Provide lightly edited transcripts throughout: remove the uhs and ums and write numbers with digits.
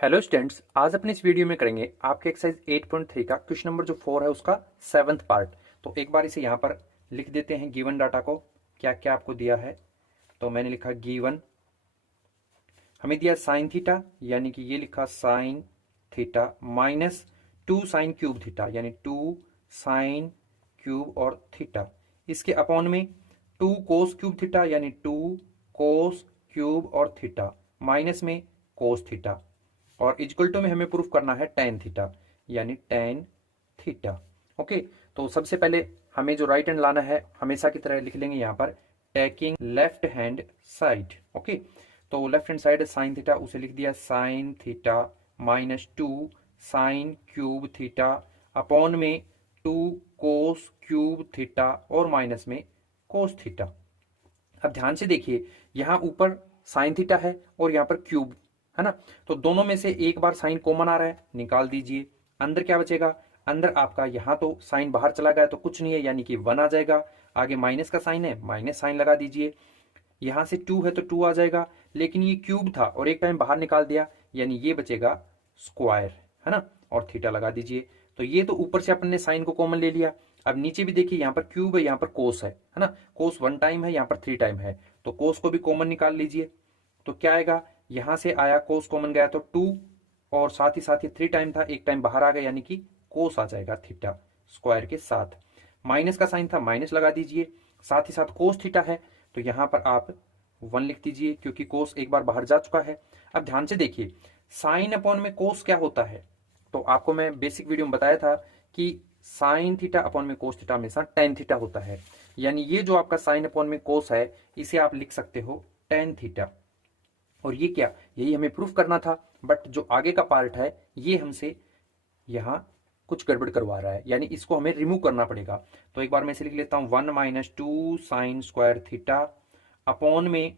Hello students, आज अपने इस वीडियो में करेंगे आपके एक्सरसाइज 8.3 का क्वेश्चन नंबर जो 4 है उसका 7th पार्ट। तो एक बार इसे यहाँ पर लिख देते हैं गिवन डाटा को, क्या क्या आपको दिया है। तो मैंने लिखा गिवन, हमें दिया साइन थीटा, यानी कि ये लिखा sign theta minus 2 sine cube theta, यानी 2 साइन क्यूब और थीटा, इसके अपॉन में 2 कोस क्यूब थीटा, यानी 2 कोस क्यूब और थीटा, माइनस में कोस थीटा, और इक्वल टू में हमें प्रूफ करना है टेन थीटा, यानी टेन थीटा। ओके, तो सबसे पहले हमें जो राइट हैंड लाना है हमेशा की तरह लिख लेंगे यहाँ पर taking left hand side. Okay, तो left hand side sine theta, उसे लिख दिया sine theta minus 2 sine cube theta upon में 2 कोस क्यूब थीटा और माइनस में कोस थीटा। अब ध्यान से देखिए, यहां ऊपर साइन थीटा है और यहां पर क्यूब है ना, तो दोनों में से एक बार साइन कॉमन आ रहा है, निकाल दीजिए। अंदर क्या बचेगा, अंदर आपका यहां तो साइन बाहर चला गया तो कुछ नहीं है, यानी कि 1 आ जाएगा। आगे माइनस का साइन है, माइनस साइन लगा दीजिए। यहां से 2 है तो 2 आ जाएगा, लेकिन ये क्यूब था और एक टाइम बाहर निकाल दिया, यानी ये बचेगा स्क्वायर, है ना, और थीटा लगा दीजिए। तो ये तो ऊपर से अपन ने साइन को कॉमन ले लिया। अब नीचे भी देखिए, यहाँ पर क्यूब है, यहाँ पर कोस है ना, कोस 1 टाइम है, यहाँ पर 3 टाइम है, तो कोस को भी कॉमन निकाल लीजिए। तो क्या आएगा, यहां से आया कोस कॉमन गया तो 2, और साथ ही 3 टाइम था, एक टाइम बाहर आ गया, यानी कि कोस आ जाएगा थीटा स्क्वायर के साथ। माइनस का साइन था, माइनस लगा दीजिए, साथ ही साथ कोस थीटा है, तो यहां पर आप 1 लिख दीजिए क्योंकि कोस एक बार बाहर जा चुका है। अब ध्यान से देखिए, साइन अपॉन में कोस क्या होता है, तो आपको मैं बेसिक वीडियो में बताया था कि साइन थीटा अपॉन में कोस थीटा हमेशा टेन थीटा होता है, यानी ये जो आपका साइन अपॉन में कोस है इसे आप लिख सकते हो टेन थीटा। और ये क्या, यही हमें प्रूफ करना था, बट जो आगे का पार्ट है ये हमसे यहां कुछ गड़बड़ करवा रहा है, यानी इसको हमें रिमूव करना पड़ेगा। तो एक बार मैं इसे लिख लेता हूं 1 minus 2 sine square theta upon में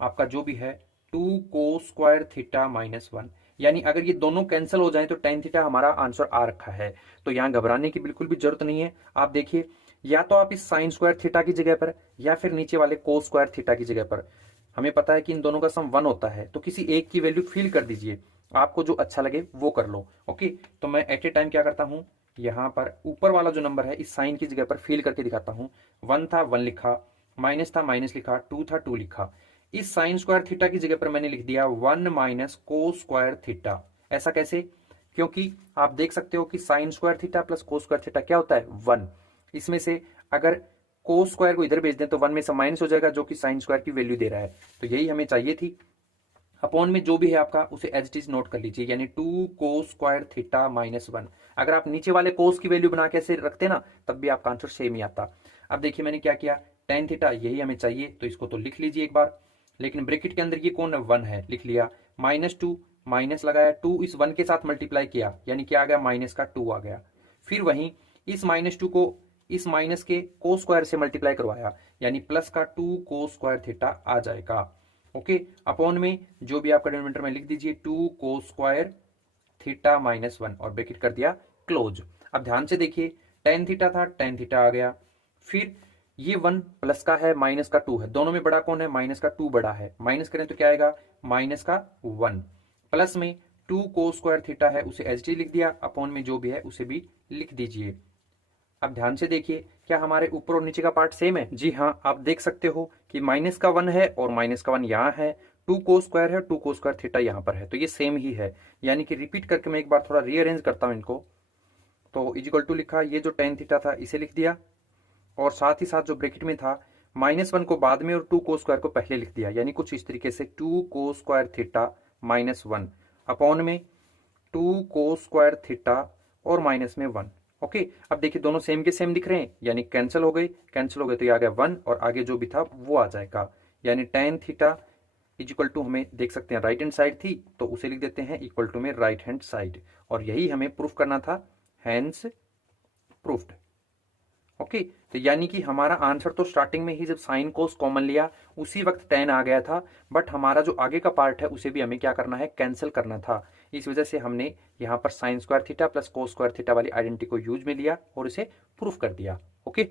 आपका जो भी है 2 कोस स्क्वायर थीटा माइनस 1, यानी अगर ये दोनों कैंसिल हो जाए तो टेन थीटा हमारा आंसर आ रखा है। तो यहां घबराने की बिल्कुल भी जरूरत नहीं है। आप देखिए, या तो आप इस साइन स्क्वायर थीटा की जगह पर या फिर नीचे वाले कोस स्क्वायर थीटा की जगह पर, हमें पता है कि इन दोनों का सम 1 होता है, तो किसी एक की वैल्यू फिल कर दीजिए, आपको जो अच्छा लगे वो कर लो। ओके, तो मैं एट ए टाइम क्या करता हूं, यहां पर ऊपर वाला जो नंबर है इस साइन की जगह पर फिल करके दिखाता हूं। 1 था 1 लिखा, माइनस था माइनस लिखा, 2 था 2 लिखा। इस साइन स्क्वायर थीटा की जगह पर मैंने लिख दिया 1 माइनस कोस स्क्वायर थीटा। ऐसा कैसे, क्योंकि आप देख सकते हो कि sine square theta plus cos square theta क्या होता है 1। इसमें से अगर कोस स्क्वायर को इधर भेज दें तो 1 में से माइनस हो जाएगा, जो कि साइन स्क्वायर की वैल्यू दे रहा है, तो यही हमें चाहिए थी। अपॉन में जो भी है आपका उसे एज इट इज नोट कर लीजिए, यानी 2 कोस स्क्वायर थीटा माइनस 1। अगर आप नीचे वाले कोस की वैल्यू बना के ऐसे रखते ना, तब भी आपका आंसर सेम ही आता। अब देखिए मैंने क्या किया, टेन थीटा यही हमें चाहिए, तो इसको तो लिख लीजिए एक बार, लेकिन ब्रैकेट के अंदर ये कौन है 1 है, लिख लिया। माइनस 2, माइनस लगाया, 2 इस 1 के साथ मल्टीप्लाई किया, यानी क्या आ गया, माइनस का 2 आ गया। फिर वहीं इस माइनस 2 को इस माइनस के कोस स्क्वायर से मल्टीप्लाई करवाया, यानी प्लस का 2 कोस स्क्वायर थीटा आ जाएगा। ओके, अपॉन में जो भी आपका डिनोमिनेटर में लिख दीजिए 2 कोस स्क्वायर थीटा माइनस 1, और ब्रैकेट कर दिया क्लोज। अब ध्यान से देखिए, टेन थीटा था, टेन थीटा आ गया। फिर ये 1 प्लस का है, माइनस का 2 है, दोनों में बड़ा कौन है, माइनस का 2 बड़ा है, माइनस करें तो क्या आएगा, माइनस का 1, प्लस में 2 कोस स्क्वायर थीटा है उसे एच डी लिख दिया, अपॉन में जो भी है उसे भी लिख दीजिए। अब ध्यान से देखिए, क्या हमारे ऊपर और नीचे का पार्ट सेम है, जी हाँ, आप देख सकते हो कि माइनस का 1 है और माइनस का 1 यहाँ है, 2 कोस स्क्वायर है, 2 कोस स्क्वायर थीटा यहाँ पर है, तो ये सेम ही है। यानी कि रिपीट करके मैं एक बार थोड़ा रीअरेंज करता हूँ इनको, तो इजिकल टू लिखा, ये जो टेन थीटा था इसे लिख दिया, और साथ ही साथ जो ब्रैकेट में था -1 को बाद में और 2 कोस स्क्वायर को पहले लिख दिया, यानी कुछ इस तरीके से 2 कोस स्क्वायर थीटा -1 अपॉन में 2 कोस स्क्वायर थीटा और माइनस में 1। ओके, अब देखिए दोनों सेम के सेम दिख रहे हैं, यानी कैंसिल हो गई, कैंसिल हो गए तो ये आ गया 1, और आगे जो भी था वो आ जाएगा, यानी टेन थीटा इक्वल टू, हमें देख सकते हैं राइट हैंड साइड थी तो उसे लिख देते हैं इक्वल टू में राइट हैंड साइड, और यही हमें प्रूफ करना था, हैंस प्रूफ्ड। ओके, तो यानी कि हमारा आंसर तो स्टार्टिंग में ही जब साइन कोस कॉमन लिया उसी वक्त 10 आ गया था, बट हमारा जो आगे का पार्ट है उसे भी हमें क्या करना है, कैंसिल करना था। इस वजह से हमने यहाँ पर sine square theta plus cos square theta वाली आइडेंटिटी को यूज में लिया और इसे प्रूफ कर दिया। ओके।